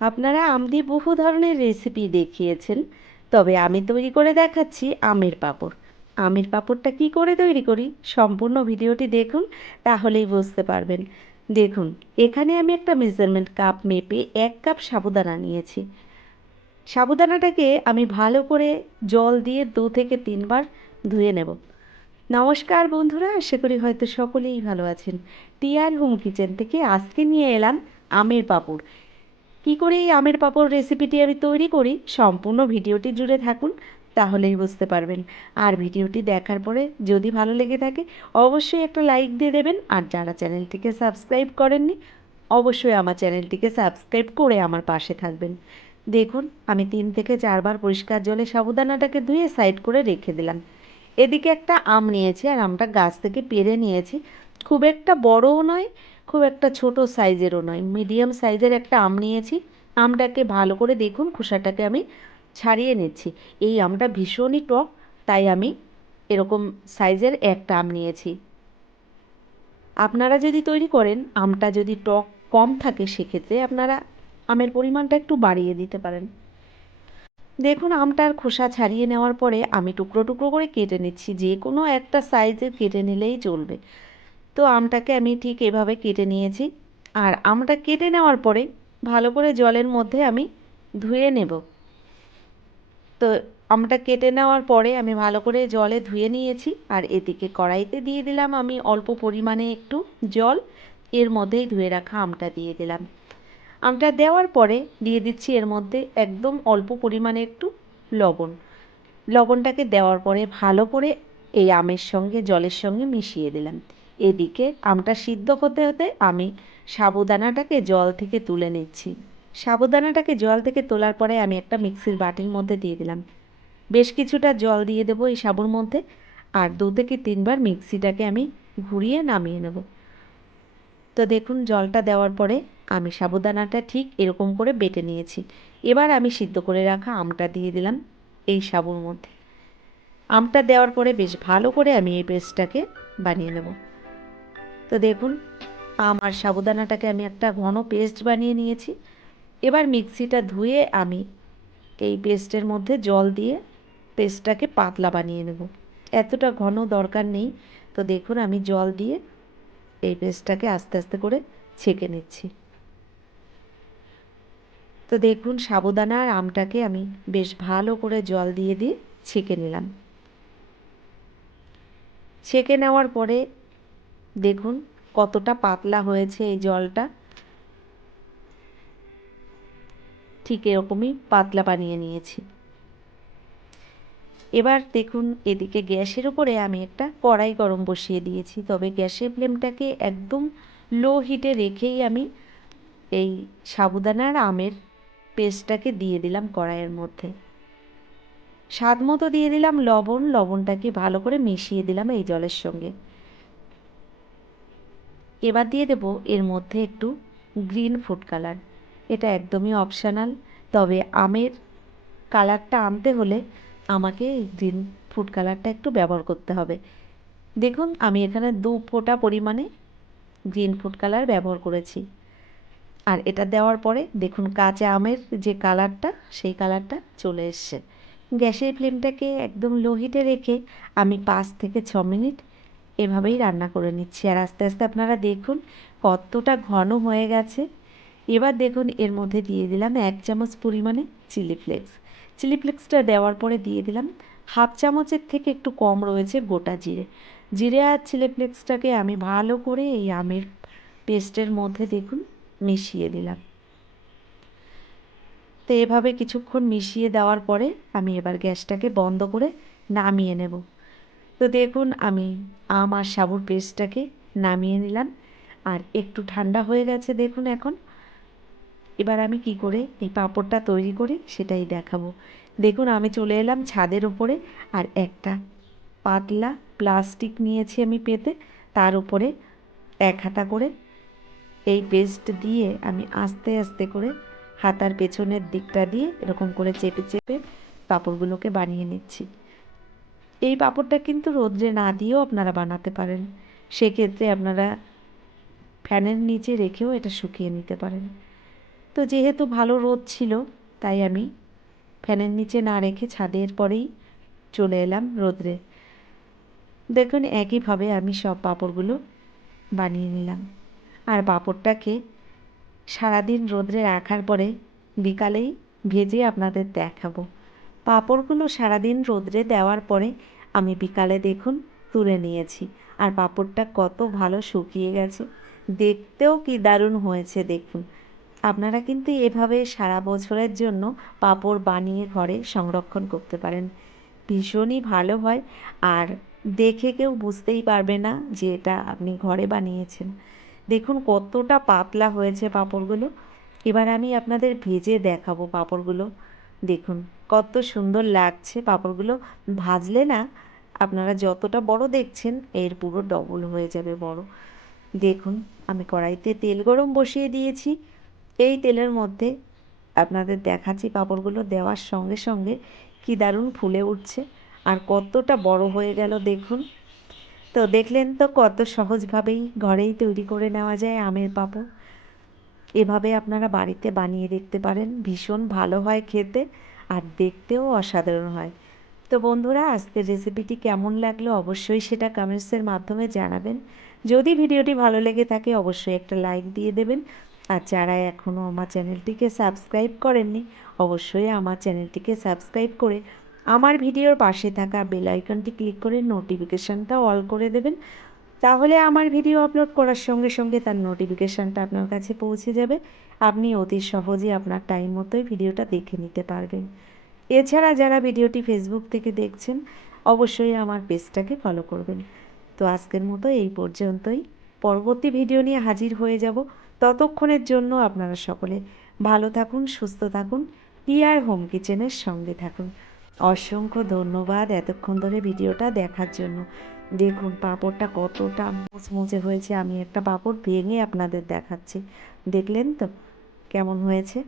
আপনারা আম দিয়ে বহু ধরনের রেসিপি দেখিয়েছেন, তবে আমি তৈরি করে দেখাচ্ছি আমের পাঁপড়। আমের পাঁপড়টা কী করে তৈরি করি সম্পূর্ণ ভিডিওটি দেখুন, তাহলেই বুঝতে পারবেন। দেখুন, এখানে আমি একটা মেজারমেন্ট কাপ মেপে 1 কাপ সাবুদানা নিয়েছি। সাবুদানাটাকে আমি ভালো করে জল দিয়ে 2 থেকে 3 বার ধুয়ে নেব। নমস্কার বন্ধুরা, আশা করি হয়তো সকলেই ভালো আছেন। টিয়ার হোম কিচেন থেকে আজকে নিয়ে এলাম আমের পাঁপড়। কী করে এই আমের পাঁপড় রেসিপিটি আমি তৈরি করি সম্পূর্ণ ভিডিওটি জুড়ে থাকুন, তাহলেই বুঝতে পারবেন। আর ভিডিওটি দেখার পরে যদি ভালো লেগে থাকে অবশ্যই একটা লাইক দিয়ে দেবেন। আর যারা চ্যানেলটিকে সাবস্ক্রাইব করেননি অবশ্যই আমার চ্যানেলটিকে সাবস্ক্রাইব করে আমার পাশে থাকবেন। দেখুন, আমি 3 থেকে 4 বার পরিষ্কার জলে সাবুদানাটাকে ধুয়ে সাইড করে রেখে দিলাম। এদিকে একটা আম নিয়েছি, আর আমটা গাছ থেকে পেড়ে নিয়েছি। খুব একটা বড়ও নয়, খুব একটা ছোট সাইজেরও নয়, মিডিয়াম সাইজের একটা আম নিয়েছি। আমটাকে ভালো করে দেখুন খোসাটাকে আমি ছাড়িয়ে নিচ্ছি। এই আমটা ভীষণই টক, তাই আমি এরকম সাইজের একটা আম নিয়েছি। আপনারা যদি তৈরি করেন আমটা যদি টক কম থাকে সেক্ষেত্রে আপনারা আমের পরিমাণটা একটু বাড়িয়ে দিতে পারেন। দেখুন, আমটার খোসা ছাড়িয়ে নেওয়ার পরে আমি টুকরো টুকরো করে কেটে নিচ্ছি, যে কোনো একটা সাইজের কেটে নিলেই চলবে। তো আমটাকে আমি ঠিক এভাবে কেটে নিয়েছি। আর আমটা কেটে নেওয়ার পরে ভালো করে জলের মধ্যে আমি ধুয়ে নেব। তো আমটা কেটে নেওয়ার পরে আমি ভালো করে জলে ধুয়ে নিয়েছি। আর এদিকে কড়াইতে দিয়ে দিলাম আমি অল্প পরিমাণে একটু জল, এর মধ্যেই ধুয়ে রাখা আমটা দিয়ে দিলাম। আমটা দেওয়ার পরে দিয়ে দিচ্ছি এর মধ্যে একদম অল্প পরিমাণে একটু লবণ। লবণটাকে দেওয়ার পরে ভালো করে এই আমের সঙ্গে জলের সঙ্গে মিশিয়ে দিলাম। এদিকে আমটা সিদ্ধ হতে হতে আমি সাবুদানাটাকে জল থেকে তুলে নিচ্ছি। সাবুদানাটাকে জল থেকে তোলার পরে আমি একটা মিক্সির বাটির মধ্যে দিয়ে দিলাম। বেশ কিছুটা জল দিয়ে দেবো এই সাবুর মধ্যে। আর 2 থেকে 3 বার মিক্সিটাকে আমি ঘুরিয়ে নামিয়ে নেব। তো দেখুন, জলটা দেওয়ার পরে আমি সাবুদানাটা ঠিক এরকম করে বেটে নিয়েছি। এবার আমি সিদ্ধ করে রাখা আমটা দিয়ে দিলাম এই সাবুর মধ্যে। আমটা দেওয়ার পরে বেশ ভালো করে আমি এই পেস্টটাকে বানিয়ে নেব। তো দেখুন, আম আর সাবুদানাটাকে আমি একটা ঘন পেস্ট বানিয়ে নিয়েছি। এবার মিক্সিটা ধুয়ে আমি এই পেস্টের মধ্যে জল দিয়ে পেস্টটাকে পাতলা বানিয়ে নেব। এতটা ঘন দরকার নেই। তো দেখুন, আমি জল দিয়ে এই পেস্টটাকে আস্তে আস্তে করে ছেঁকে নিচ্ছি। তো দেখুন, সাবুদানা আর আমটাকে আমি বেশ ভালো করে জল দিয়ে দিয়ে ছেঁকে নিলাম। ছেঁকে নেওয়ার পরে দেখুন কতটা পাতলা হয়েছে এই জলটা। ঠিক এরকমই পাতলা বানিয়ে নিয়েছি। এবার দেখুন, এদিকে গ্যাসের উপরে আমি একটা কড়াই গরম বসিয়ে দিয়েছি, তবে গ্যাসের ফ্লেমটাকে একদম লো হিটে রেখেই আমি এই সাবুদানার আমের পেস্টটাকে দিয়ে দিলাম কড়াইয়ের মধ্যে। স্বাদ মতো দিয়ে দিলাম লবণ। লবণটাকে ভালো করে মিশিয়ে দিলাম এই জলের সঙ্গে। এবার দিয়ে দেব এর মধ্যে একটু গ্রিন ফুড কালার। এটা একদমই অপশনাল, তবে আমের কালারটা আনতে হলে আমাকে গ্রিন ফুড কালারটা একটু ব্যবহার করতে হবে। দেখুন, আমি এখানে 2 ফোঁটা পরিমাণে গ্রিন ফুড কালার ব্যবহার করেছি। আর এটা দেওয়ার পরে দেখুন কাঁচা আমের যে কালারটা, সেই কালারটা চলে এসছে। গ্যাসের ফ্লেমটাকে একদম লো হিটে রেখে আমি 5 থেকে 6 মিনিট এভাবেই রান্না করে নিচ্ছি। আর আস্তে আস্তে আপনারা দেখুন কতটা ঘন হয়ে গেছে। এবার দেখুন, এর মধ্যে দিয়ে দিলাম 1 চামচ পরিমাণে চিলি ফ্লেক্স। চিলি ফ্লেক্সটা দেওয়ার পরে দিয়ে দিলাম 1/2 চামচের থেকে একটু কম রয়েছে গোটা জিরে। জিরে আর চিলি ফ্লেক্সটাকে আমি ভালো করে এই আমের পেস্টের মধ্যে দেখুন মিশিয়ে দিলাম। তো এভাবে কিছুক্ষণ মিশিয়ে দেওয়ার পরে আমি এবার গ্যাসটাকে বন্ধ করে নামিয়ে নেব। তো দেখুন, আমি আম আর সাবুর পেস্টটাকে নামিয়ে নিলাম। আর একটু ঠান্ডা হয়ে গেছে দেখুন এখন। এবার আমি কি করে এই পাঁপড়টা তৈরি করি সেটাই দেখাবো। দেখুন, আমি চলে এলাম ছাদের উপরে। আর একটা পাতলা প্লাস্টিক নিয়েছি আমি পেতে, তার উপরে 1 হাতা করে এই পেস্ট দিয়ে আমি আস্তে আস্তে করে হাতার পেছনের দিকটা দিয়ে এরকম করে চেপে চেপে পাঁপড়গুলোকে বানিয়ে নিচ্ছি। এই পাঁপড়টা কিন্তু রোদ্রে না দিয়েও আপনারা বানাতে পারেন। সেক্ষেত্রে আপনারা ফ্যানের নিচে রেখেও এটা শুকিয়ে নিতে পারেন। তো তো যেহেতু ভালো রোদ ছিল তাই আমি ফ্যানের নিচে না রেখে ছাদের পরেই চলে এলাম রোদ্রে। দেখুন একইভাবে আমি সব পাঁপড়গুলো বানিয়ে নিলাম। আর পাঁপড়টাকে সারাদিন রোদ্রে রাখার পরে বিকালেই ভেজে আপনাদের দেখাবো। পাঁপড়গুলো সারাদিন রোদ্রে দেওয়ার পরে আমি বিকালে দেখুন তুলে নিয়েছি। আর পাঁপড়টা কত ভালো শুকিয়ে গেছে, দেখতেও কি দারুণ হয়েছে দেখুন। আপনারা কিন্তু এভাবে সারা বছরের জন্য পাঁপড় বানিয়ে ঘরে সংরক্ষণ করতে পারেন, ভীষণই ভালো হয়। আর দেখে কেউ বুঝতেই পারবে না যে এটা আপনি ঘরে বানিয়েছেন। দেখুন কতটা পাতলা হয়েছে পাঁপড়গুলো। এবার আমি আপনাদের ভেজে দেখাবো পাঁপড়গুলো। দেখুন কত সুন্দর লাগছে পাঁপড়গুলো। ভাজলে না আপনারা যতটা বড় দেখছেন এর পুরো ডবল হয়ে যাবে বড়। দেখুন আমি কড়াইতে তেল গরম বসিয়ে দিয়েছি। এই তেলের মধ্যে আপনাদের দেখাচ্ছি পাঁপড়গুলো দেওয়ার সঙ্গে সঙ্গে কি দারুণ ফুলে উঠছে আর কতটা বড় হয়ে গেল দেখুন। তো দেখলেন তো কত সহজভাবেই ঘরেই তৈরি করে নেওয়া যায় আমের পাঁপড়। এভাবে আপনারা বাড়িতে বানিয়ে দেখতে পারেন, ভীষণ ভালো হয় খেতে আর দেখতেও অসাধারণ হয়। তো বন্ধুরা আজকের রেসিপিটি কেমন লাগলো অবশ্যই সেটা কমেন্টসের মাধ্যমে জানাবেন। যদি ভিডিওটি ভালো লেগে থাকে অবশ্যই একটা লাইক দিয়ে দেবেন। আর যারা এখনও আমার চ্যানেলটিকে সাবস্ক্রাইব করেননি অবশ্যই আমার চ্যানেলটিকে সাবস্ক্রাইব করে আমার ভিডিওর পাশে থাকা বেল আইকনটি ক্লিক করে নোটিফিকেশানটা অল করে দেবেন। তাহলে আমার ভিডিও আপলোড করার সঙ্গে সঙ্গে তার নোটিফিকেশানটা আপনার কাছে পৌঁছে যাবে। আপনি অতি সহজে আপনার টাইম মতোই ভিডিওটা দেখে নিতে পারবেন। এছাড়া যারা ভিডিওটি ফেসবুক থেকে দেখছেন অবশ্যই আমার পেজটাকে ফলো করবেন। তো আজকের মতো এই পর্যন্তই। পরবর্তী ভিডিও নিয়ে হাজির হয়ে যাব। ততক্ষণের জন্য আপনারা সকলে ভালো থাকুন, সুস্থ থাকুন, পিয়ার হোম কিচেনের সঙ্গে থাকুন। অসংখ্য ধন্যবাদ এতক্ষণ ধরে ভিডিওটা দেখার জন্য। দেখুন পাঁপড়টা কতটা মুচমুচে হয়েছে। আমি একটা পাঁপড় ভেঙে আপনাদের দেখাচ্ছি, দেখলেন তো কেমন হয়েছে।